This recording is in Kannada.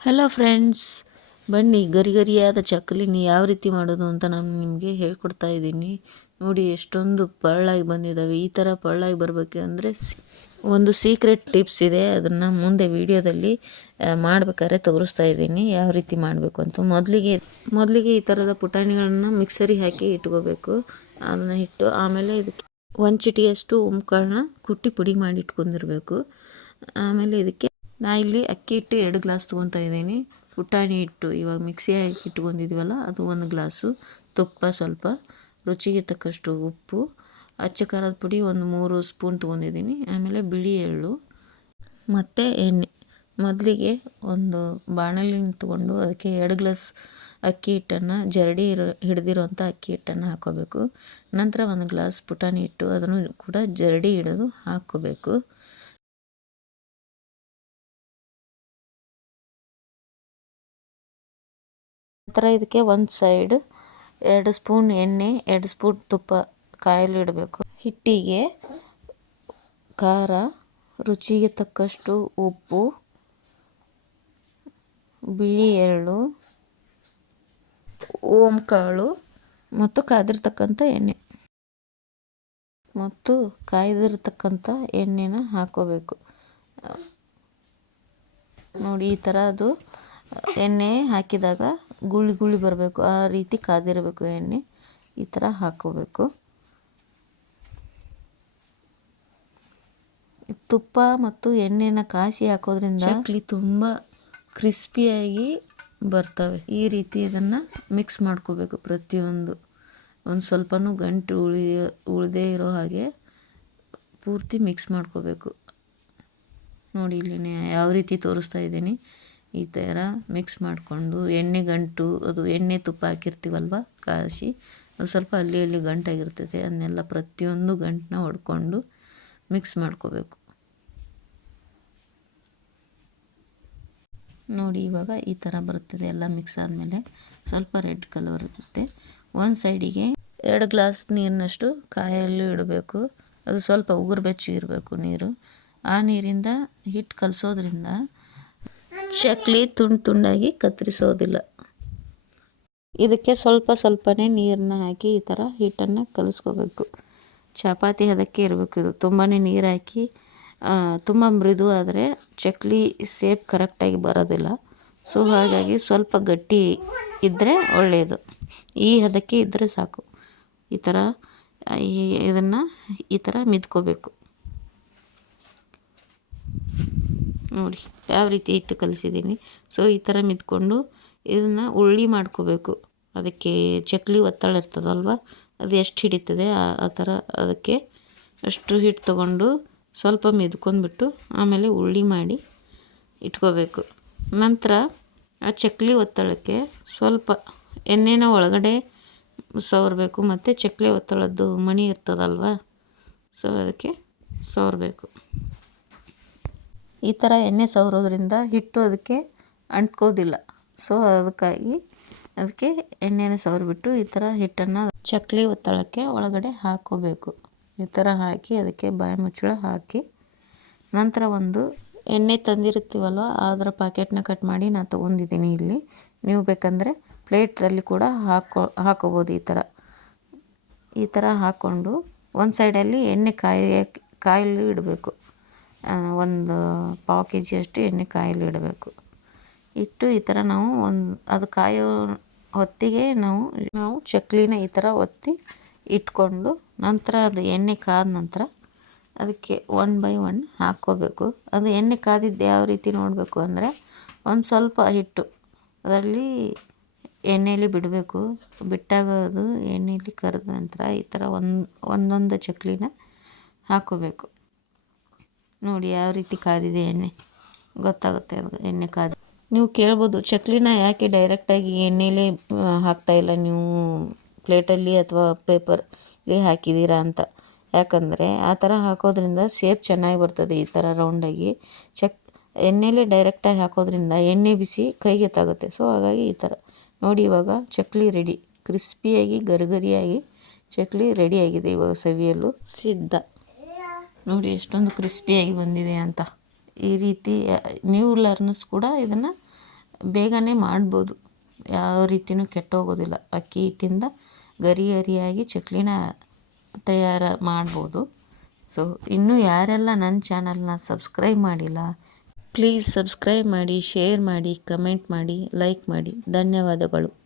ಹಲೋ ಫ್ರೆಂಡ್ಸ್ ಬನ್ನಿ ಗರಿ ಗರಿಯಾದ ಚಕ್ಕಲಿನ ಯಾವ ರೀತಿ ಮಾಡೋದು ಅಂತ ನಾನು ನಿಮಗೆ ಹೇಳ್ಕೊಡ್ತಾ ಇದ್ದೀನಿ. ನೋಡಿ ಎಷ್ಟೊಂದು ಪಳ್ಳಾಗಿ ಬಂದಿದ್ದಾವೆ ಈ ಥರ ಪಳ್ಳಾಗಿ ಅಂದರೆ ಒಂದು ಸೀಕ್ರೆಟ್ ಟಿಪ್ಸ್ ಇದೆ. ಅದನ್ನು ಮುಂದೆ ವಿಡಿಯೋದಲ್ಲಿ ಮಾಡ್ಬೇಕಾದ್ರೆ ತೋರಿಸ್ತಾ ಇದ್ದೀನಿ ಯಾವ ರೀತಿ ಮಾಡಬೇಕು ಅಂತ. ಮೊದಲಿಗೆ ಮೊದಲಿಗೆ ಈ ಥರದ ಪುಟಾಣಿಗಳನ್ನು ಮಿಕ್ಸರಿಗೆ ಹಾಕಿ ಇಟ್ಕೋಬೇಕು. ಅದನ್ನು ಇಟ್ಟು ಆಮೇಲೆ ಇದಕ್ಕೆ ಒಂದು ಚಿಟಿಯಷ್ಟು ಉಮ್ಕಾಳನ್ನ ಕುಟ್ಟಿ ಪುಡಿ ಮಾಡಿ ಇಟ್ಕೊಂಡಿರಬೇಕು. ಆಮೇಲೆ ಇದಕ್ಕೆ ನಾ ಇಲ್ಲಿ ಅಕ್ಕಿ ಹಿಟ್ಟು ಎರಡು ಗ್ಲಾಸ್ ತೊಗೊತಾ ಇದ್ದೀನಿ. ಪುಟಾಣಿ ಹಿಟ್ಟು ಇವಾಗ ಮಿಕ್ಸಿ ಹಾಕಿ ಇಟ್ಕೊಂಡಿದ್ವಲ್ಲ, ಅದು ಒಂದು ಗ್ಲಾಸು. ತುಪ್ಪ ಸ್ವಲ್ಪ, ರುಚಿಗೆ ತಕ್ಕಷ್ಟು ಉಪ್ಪು, ಅಚ್ಚ ಖಾರದ ಪುಡಿ ಒಂದು ಮೂರು ಸ್ಪೂನ್ ತೊಗೊಂಡಿದ್ದೀನಿ. ಆಮೇಲೆ ಬಿಳಿ ಎಳ್ಳು, ಮತ್ತು ಎಣ್ಣೆ. ಮೊದಲಿಗೆ ಒಂದು ಬಾಣಲಿನ ತೊಗೊಂಡು ಅದಕ್ಕೆ ಎರಡು ಗ್ಲಾಸ್ ಅಕ್ಕಿ ಹಿಟ್ಟನ್ನು, ಜರಡಿ ಇರೋ ಹಿಡ್ದಿರೋಂಥ ಅಕ್ಕಿ ಹಿಟ್ಟನ್ನು ಹಾಕ್ಕೋಬೇಕು ನಂತರ ಒಂದು ಗ್ಲಾಸ್ ಪುಟಾಣಿ ಹಿಟ್ಟು, ಅದನ್ನು ಕೂಡ ಜರಡಿ ಹಿಡಿದು ಹಾಕ್ಕೋಬೇಕು. ನಂತರ ಇದಕ್ಕೆ ಒಂದು ಸೈಡ್ ಎರಡು ಸ್ಪೂನ್ ಎಣ್ಣೆ, ಎರಡು ಸ್ಪೂನ್ ತುಪ್ಪ ಕಾಯಲಿಡಬೇಕು ಹಿಟ್ಟಿಗೆ ಖಾರ, ರುಚಿಗೆ ತಕ್ಕಷ್ಟು ಉಪ್ಪು, ಬಿಳಿ ಎಳ್ಳು ಓಂಕಾಳು ಮತ್ತು ಕಾದಿರ್ತಕ್ಕಂಥ ಎಣ್ಣೆ. ಮತ್ತು ಕಾಯ್ದಿರ್ತಕ್ಕಂಥ ಎಣ್ಣೆನ ಹಾಕೋಬೇಕು. ನೋಡಿ, ಈ ಥರ ಅದು ಎಣ್ಣೆ ಹಾಕಿದಾಗ ಗುಳಿ ಗುಳಿ ಬರಬೇಕು, ಆ ರೀತಿ ಕಾದಿರಬೇಕು ಎಣ್ಣೆ, ಈ ಥರ ಹಾಕೋಬೇಕು. ತುಪ್ಪ ಮತ್ತು ಎಣ್ಣೆನ ಕಾಸಿ ಹಾಕೋದ್ರಿಂದ ಚಕ್ಲಿ ತುಂಬ ಕ್ರಿಸ್ಪಿಯಾಗಿ ಬರ್ತವೆ. ಈ ರೀತಿ ಇದನ್ನು ಮಿಕ್ಸ್ ಮಾಡ್ಕೋಬೇಕು ಪ್ರತಿಯೊಂದು. ಒಂದು ಸ್ವಲ್ಪನೂ ಗಂಟು ಉಳಿಯೋ ಉಳಿದೇ ಇರೋ ಹಾಗೆ ಪೂರ್ತಿ ಮಿಕ್ಸ್ ಮಾಡ್ಕೋಬೇಕು. ನೋಡಿ ಇಲ್ಲಿ ಯಾವ ರೀತಿ ತೋರಿಸ್ತಾ ಇದ್ದೀನಿ. ಈ ಥರ ಮಿಕ್ಸ್ ಮಾಡಿಕೊಂಡು ಎಣ್ಣೆ ಗಂಟು, ಅದು ಎಣ್ಣೆ ತುಪ್ಪ ಹಾಕಿರ್ತೀವಲ್ವ ಕಾಯಿಸಿ ಅದು ಸ್ವಲ್ಪ ಅಲ್ಲಿ ಅಲ್ಲಿ ಗಂಟಾಗಿರ್ತೈತೆ, ಅದನ್ನೆಲ್ಲ ಪ್ರತಿಯೊಂದು ಗಂಟನ್ನ ಹೊಡ್ಕೊಂಡು ಮಿಕ್ಸ್ ಮಾಡ್ಕೋಬೇಕು. ನೋಡಿ ಇವಾಗ ಈ ಥರ ಬರುತ್ತದೆ ಎಲ್ಲ ಮಿಕ್ಸ್ ಆದಮೇಲೆ ಸ್ವಲ್ಪ ರೆಡ್ ಕಲರ್ ಇರುತ್ತೆ. ಒಂದು ಸೈಡಿಗೆ ಎರಡು ಗ್ಲಾಸ್ ನೀರಿನಷ್ಟು ಕಾಯಲ್ಲಿ ಇಡಬೇಕು, ಅದು ಸ್ವಲ್ಪ ಉಗುರು ಬೆಚ್ಚಗಿರಬೇಕು ನೀರು. ಆ ನೀರಿಂದ ಹಿಟ್ಟು ಕಲಸೋದ್ರಿಂದ ಚಕ್ಲಿ ತುಂಡು ತುಂಡಾಗಿ ಕತ್ತರಿಸೋದಿಲ್ಲ. ಇದಕ್ಕೆ ಸ್ವಲ್ಪ ಸ್ವಲ್ಪನೇ ನೀರನ್ನ ಹಾಕಿ ಈ ಥರ ಹಿಟ್ಟನ್ನು ಕಲಿಸ್ಕೋಬೇಕು. ಚಪಾತಿ ಅದಕ್ಕೆ ಇರಬೇಕು ಇದು. ತುಂಬಾ ನೀರು ಹಾಕಿ ತುಂಬ ಮೃದು ಆದರೆ ಚಕ್ಲಿ ಸೇಪ್ ಕರೆಕ್ಟಾಗಿ ಬರೋದಿಲ್ಲ. ಸೊ ಹಾಗಾಗಿ ಸ್ವಲ್ಪ ಗಟ್ಟಿ ಇದ್ದರೆ ಒಳ್ಳೆಯದು ಈ ಹದಕ್ಕೆ ಇದ್ದರೆ ಸಾಕು. ಈ ಥರ ಇದನ್ನು ಈ ಥರ ಮಿದ್ಕೋಬೇಕು ನೋಡಿ, ಯಾವ ರೀತಿ ಹಿಟ್ಟು ಕಲಿಸಿದ್ದೀನಿ. ಸೊ ಈ ಥರ ಮಿದ್ಕೊಂಡು ಇದನ್ನು ಉಳ್ಳಿ ಮಾಡ್ಕೋಬೇಕು. ಅದಕ್ಕೆ ಚಕ್ಲಿ ಒತ್ತಳ ಇರ್ತದಲ್ವ, ಅದು ಎಷ್ಟು ಹಿಡಿತದೆ, ಆ ಥರ ಅದಕ್ಕೆ ಅಷ್ಟು ಹಿಟ್ಟು ತೊಗೊಂಡು ಸ್ವಲ್ಪ ಮಿದ್ಕೊಂಡ್ಬಿಟ್ಟು ಆಮೇಲೆ ಉಳ್ಳಿ ಮಾಡಿ ಇಟ್ಕೋಬೇಕು. ನಂತರ ಆ ಚಕ್ಲಿ ಒತ್ತಳಕ್ಕೆ ಸ್ವಲ್ಪ ಎಣ್ಣೆನ ಒಳಗಡೆ ಸವರಬೇಕು, ಮತ್ತು ಚಕ್ಲಿ ಒತ್ತಳದ್ದು ಮಣಿ ಇರ್ತದಲ್ವ, ಸೊ ಅದಕ್ಕೆ ಸವರಬೇಕು. ಈ ಥರ ಎಣ್ಣೆ ಸವರೋದ್ರಿಂದ ಹಿಟ್ಟು ಅದಕ್ಕೆ ಅಂಟ್ಕೋದಿಲ್ಲ. ಸೊ ಅದಕ್ಕಾಗಿ ಅದಕ್ಕೆ ಎಣ್ಣೆನ ಸವರಿಬಿಟ್ಟು ಈ ಥರ ಹಿಟ್ಟನ್ನು ಚಕ್ಲಿ ಒತ್ತಳಕ್ಕೆ ಒಳಗಡೆ ಹಾಕೋಬೇಕು. ಈ ಥರ ಹಾಕಿ ಅದಕ್ಕೆ ಬಾಯಿ ಮುಚ್ಚಳ ಹಾಕಿ ನಂತರ ಒಂದು ಎಣ್ಣೆ ತಂದಿರ್ತೀವಲ್ವ ಅದರ ಪ್ಯಾಕೆಟ್ನ ಕಟ್ ಮಾಡಿ ನಾನು ತೊಗೊಂಡಿದ್ದೀನಿ ಇಲ್ಲಿ. ನೀವು ಬೇಕಂದರೆ ಪ್ಲೇಟ್ರಲ್ಲಿ ಕೂಡ ಹಾಕೋ, ಹಾಕೋಬೋದು ಈ ಥರ. ಈ ಥರ ಹಾಕ್ಕೊಂಡು ಒಂದು ಸೈಡಲ್ಲಿ ಎಣ್ಣೆ ಕಾಯಿ ಕಾಯಲ್ಲಿ ಇಡಬೇಕು. ಒಂದು ಪಾವು ಕೆ ಜಿಯಷ್ಟು ಎಣ್ಣೆ ಕಾಯಲ್ಲಿ ಇಡಬೇಕು. ಇಟ್ಟು ಈ ಥರ ನಾವು ಒಂದು, ಅದು ಕಾಯೋ ಹೊತ್ತಿಗೆ ನಾವು ನಾವು ಚಕ್ಲಿನ ಈ ಥರ ಒತ್ತಿ ಇಟ್ಕೊಂಡು ನಂತರ ಅದು ಎಣ್ಣೆ ಕಾದ ನಂತರ ಅದಕ್ಕೆ ಒನ್ ಬೈ ಒನ್ ಹಾಕ್ಕೋಬೇಕು. ಅದು ಎಣ್ಣೆ ಕಾದಿದ್ದು ಯಾವ ರೀತಿ ನೋಡಬೇಕು ಅಂದರೆ ಒಂದು ಸ್ವಲ್ಪ ಹಿಟ್ಟು, ಅದರಲ್ಲಿ ಎಣ್ಣೆಯಲ್ಲಿ ಬಿಡಬೇಕು. ಬಿಟ್ಟಾಗ ಅದು ಎಣ್ಣೆಯಲ್ಲಿ ಕರೆದ ನಂತರ ಈ ಥರ ಒಂದು, ಒಂದೊಂದು ಚಕ್ಲಿನ ಹಾಕ್ಕೋಬೇಕು. ನೋಡಿ ಯಾವ ರೀತಿ ಕಾದಿದೆ ಎಣ್ಣೆ. ಗೊತ್ತಾಗುತ್ತೆ ಅದು ಎಣ್ಣೆ ಕಾದಿ. ನೀವು ಕೇಳ್ಬೋದು, ಚಕ್ಲಿನ ಯಾಕೆ ಡೈರೆಕ್ಟಾಗಿ ಎಣ್ಣೆಲೇ ಹಾಕ್ತಾಯಿಲ್ಲ ನೀವು ಪ್ಲೇಟಲ್ಲಿ ಅಥವಾ ಪೇಪರ್ಲಿ ಹಾಕಿದ್ದೀರಾ ಅಂತ. ಯಾಕಂದರೆ ಆ ಥರ ಹಾಕೋದ್ರಿಂದ ಶೇಪ್ ಚೆನ್ನಾಗಿ ಬರ್ತದೆ ಈ ಥರ ರೌಂಡಾಗಿ ಚಕ್, ಎಣ್ಣೆಲೇ ಡೈರೆಕ್ಟಾಗಿ ಹಾಕೋದ್ರಿಂದ ಎಣ್ಣೆ ಬಿಸಿ ಕೈಗೆ ತಾಗುತ್ತೆ. ಸೊ ಹಾಗಾಗಿ ಈ ಥರ ನೋಡಿ ಇವಾಗ ಚಕ್ಲಿ ರೆಡಿ ಕ್ರಿಸ್ಪಿಯಾಗಿ ಗರಿಗರಿಯಾಗಿ ಚಕ್ಲಿ ರೆಡಿಯಾಗಿದೆ ಇವಾಗ ಸವಿಯಲು ಸಿದ್ಧ. ನೋಡಿ, ಎಷ್ಟೊಂದು ಕ್ರಿಸ್ಪಿಯಾಗಿ ಬಂದಿದೆ ಅಂತ. ಈ ರೀತಿ ನ್ಯೂ ಲರ್ನರ್ಸ್ ಕೂಡ ಇದನ್ನು ಬೇಗನೆ ಮಾಡ್ಬೋದು. ಯಾವ ರೀತಿಯೂ ಕೆಟ್ಟೋಗೋದಿಲ್ಲ. ಅಕ್ಕಿ ಹಿಟ್ಟಿಂದ ಗರಿ ಗರಿಯಾಗಿ ಚಕ್ಲಿನ ತಯಾರು ಮಾಡ್ಬೋದು. ಸೊ ಇನ್ನೂ ಯಾರೆಲ್ಲ ನನ್ನ ಚಾನಲ್ನ ಸಬ್ಸ್ಕ್ರೈಬ್ ಮಾಡಿಲ್ಲ ಪ್ಲೀಸ್ ಸಬ್ಸ್ಕ್ರೈಬ್ ಮಾಡಿ ಶೇರ್ ಮಾಡಿ ಕಮೆಂಟ್ ಮಾಡಿ ಲೈಕ್ ಮಾಡಿ. ಧನ್ಯವಾದಗಳು.